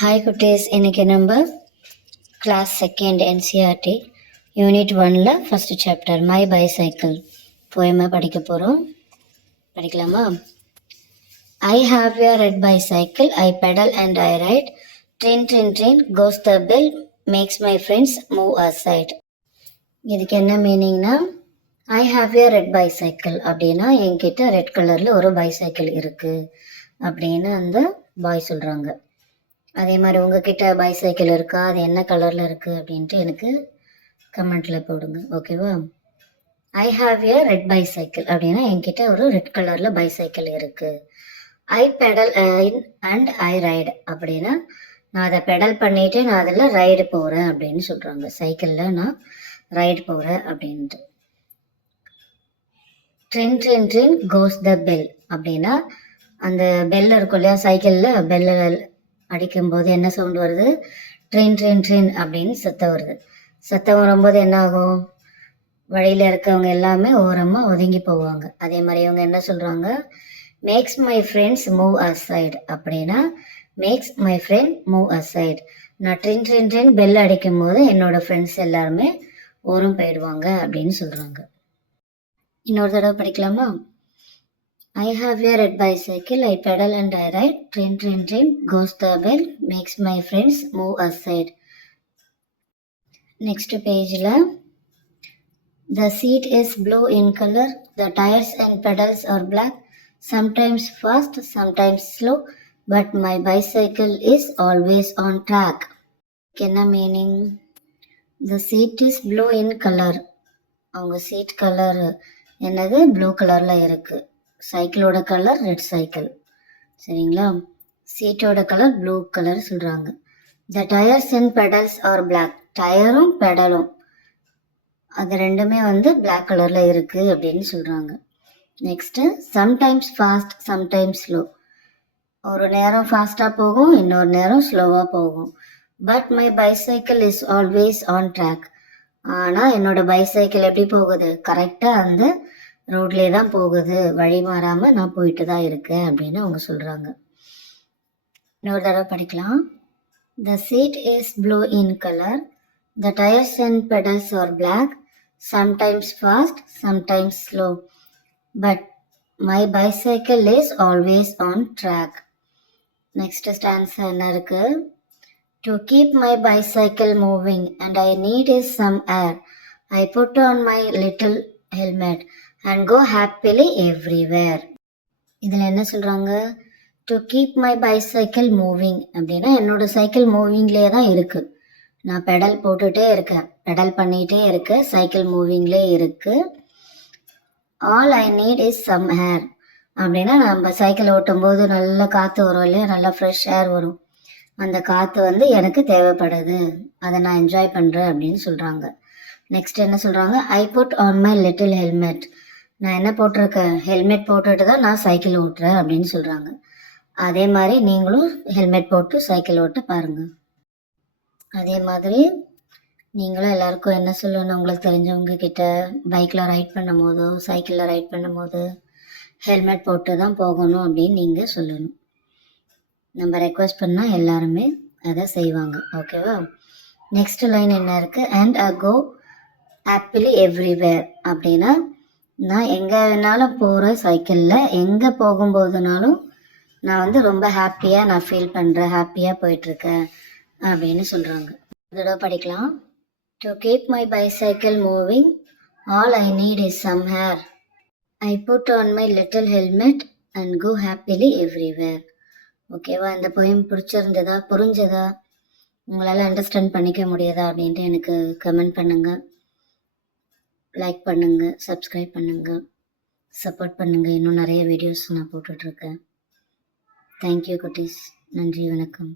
Hi குட்டீஸ், இன்னைக்கு நம்ம கிளாஸ் செகண்ட் என்சிஆர்டி யூனிட் 1ல் ஃபஸ்ட்டு சாப்டர் மை பைசைக்கிள் போயமாக படிக்க போகிறோம். படிக்கலாமா? I have a red bicycle, I pedal and I ride. Trin trin trin goes the bell, makes my friends move aside. இதுக்கு என்ன மீனிங்னா, I have a red bicycle அப்படின்னா என்கிட்ட red கலரில் ஒரு பைசைக்கிள் இருக்குது அப்படின்னு அந்த பாய் சொல்கிறாங்க. அதே மாதிரி உங்ககிட்ட பைசைக்கிள் இருக்கா, அது என்ன கலரில் இருக்குது அப்படின்ட்டு எனக்கு கமெண்ட்டில் போடுங்க, ஓகேவா? ஐ ஹாவ் ஏ ரெட் பைசைக்கிள் அப்படின்னா என்கிட்ட ஒரு ரெட் கலரில் பைசைக்கிள் இருக்குது. ஐ பெடல் அண்ட் ஐ ரைடு அப்படின்னா நான் அதை பெடல் பண்ணிவிட்டு நான் அதில் ரைடு போகிறேன் அப்படின்னு சொல்கிறாங்க. சைக்கிளில் நான் ரைடு போகிறேன் அப்படின்ட்டு. ட்ரின் ட்ரின் ட்ரின் கோஸ் த பெல் அப்படின்னா அந்த பெல் இருக்கும் இல்லையா, சைக்கிளில் பெல்ல அடிக்கும்போது என்ன சவுண்ட் வருது? ட்ரெயின் ட்ரெயின் ட்ரெயின் அப்படின்னு சத்தம் வருது. சத்தம் வரும்போது என்ன ஆகும்? வழியில் இருக்கவங்க எல்லாமே ஓரமாக ஒதுங்கி போவாங்க. அதே மாதிரி இவங்க என்ன சொல்கிறாங்க? Makes my friends move aside அப்படின்னா makes my friend move aside. நான் ட்ரெயின் ட்ரெயின் ட்ரெயின் பெல் அடிக்கும் போது என்னோட ஃப்ரெண்ட்ஸ் எல்லாருமே ஓரம் போயிடுவாங்க அப்படின்னு சொல்கிறாங்க. இன்னொரு தடவை படிக்கலாமா? I have a red bicycle, I pedal and I ride. Trin trin trin goes the bell, makes my friends move aside. Next page la. The seat is blue in color, the tires and pedals are black, sometimes fast, sometimes slow, but my bicycle is always on track. Kenna meaning? The seat is blue in color. அவங்க seat colour என்னது? Blue கலரில் இருக்குது. சைக்கிளோட colour red cycle, சரிங்களா? சீட்டோட colour blue colour சொல்கிறாங்க. The tyres and pedals are black. டயரும் பெடலும் அது ரெண்டுமே பிளாக் கலரில் இருக்குது அப்படின்னு சொல்கிறாங்க. Next sometimes fast sometimes slow. ஒரு நேரம் ஃபாஸ்ட்டாக போகும், இன்னொரு நேரம் ஸ்லோவாக போகும். But my bicycle is always on track. ஆனால் என்னோட பைசைக்கிள் எப்படி போகுது? கரெக்டாக அந்த ரோட்லேயே தான் போகுது, வழி மாறாமல் நான் போயிட்டு தான் இருக்கேன் அப்படின்னு அவங்க சொல்கிறாங்க. இன்னொரு தடவை படிக்கலாம். The seat is blue in colour, the tyres and pedals are black, sometimes fast sometimes slow, but my bicycle is always on track. Next stanza என்ன இருக்கு? To keep my bicycle moving and I need is some air, I put on my little helmet and go happily everywhere. இதில் என்ன சொல்கிறாங்க? To keep my bicycle moving அப்படின்னா என்னோட cycle மூவிங்லேயே தான் இருக்குது. நான் பெடல் போட்டுகிட்டே இருக்கேன், பெடல் பண்ணிகிட்டே இருக்கேன், சைக்கிள் மூவிங்லேயே இருக்குது. All I need is some air அப்படின்னா நம்ம சைக்கிள் ஓட்டும்போது நல்லா காற்று வரும் இல்லையா, நல்லா ஃப்ரெஷ் ஏர் வரும். அந்த காற்று எனக்கு தேவைப்படுது, அதை நான் என்ஜாய் பண்ணுறேன் அப்படின்னு சொல்கிறாங்க. நெக்ஸ்ட் என்ன சொல்கிறாங்க? I put on my little helmet. நான் என்ன போட்டிருக்கேன்? ஹெல்மெட் போட்டுட்டு தான் நான் சைக்கிள் ஓட்டுறேன் அப்படின்னு சொல்கிறாங்க. அதே மாதிரி நீங்களும் ஹெல்மெட் போட்டு சைக்கிள் ஓட்ட பாருங்கள். அதே மாதிரி நீங்களும் எல்லாருக்கும் என்ன சொல்லணும்? உங்களுக்கு தெரிஞ்சவங்க கிட்ட பைக்கில் ரைட் பண்ணும் போதோ சைக்கிளில் ரைட் பண்ணும் போது ஹெல்மெட் போட்டு தான் போகணும் அப்படின்னு நீங்கள் சொல்லணும். நம்ம ரெக்வஸ்ட் பண்ணால் எல்லாருமே அதை செய்வாங்க, ஓகேவா? நெக்ஸ்ட் லைன் என்ன இருக்குது? And a go happily everywhere அப்படின்னா நான் எங்கே வேணாலும் போகிறேன் சைக்கிளில், எங்கே போகும்போதுனாலும் நான் ரொம்ப ஹாப்பியாக நான் ஃபீல் பண்ணுறேன், ஹாப்பியாக போயிட்டுருக்கேன் அப்படின்னு சொல்கிறாங்க. இதோட படிக்கலாம். To keep my bicycle moving all I need is some hair, I put on my little helmet and go happily everywhere. ஓகேவா? இந்த போயம் புரிஞ்சதா? உங்களால் அண்டர்ஸ்டாண்ட் பண்ணிக்க முடியாதா அப்படின்ட்டு எனக்கு கமெண்ட் பண்ணுங்கள், லைக் பண்ணுங்கள், சப்ஸ்கிரைப் பண்ணுங்கள், சப்போர்ட் பண்ணுங்கள். இன்னும் நிறைய வீடியோஸ் நான் போட்டுட்ருக்கேன். தேங்க்யூ குட்டீஸ். நன்றி, வணக்கம்.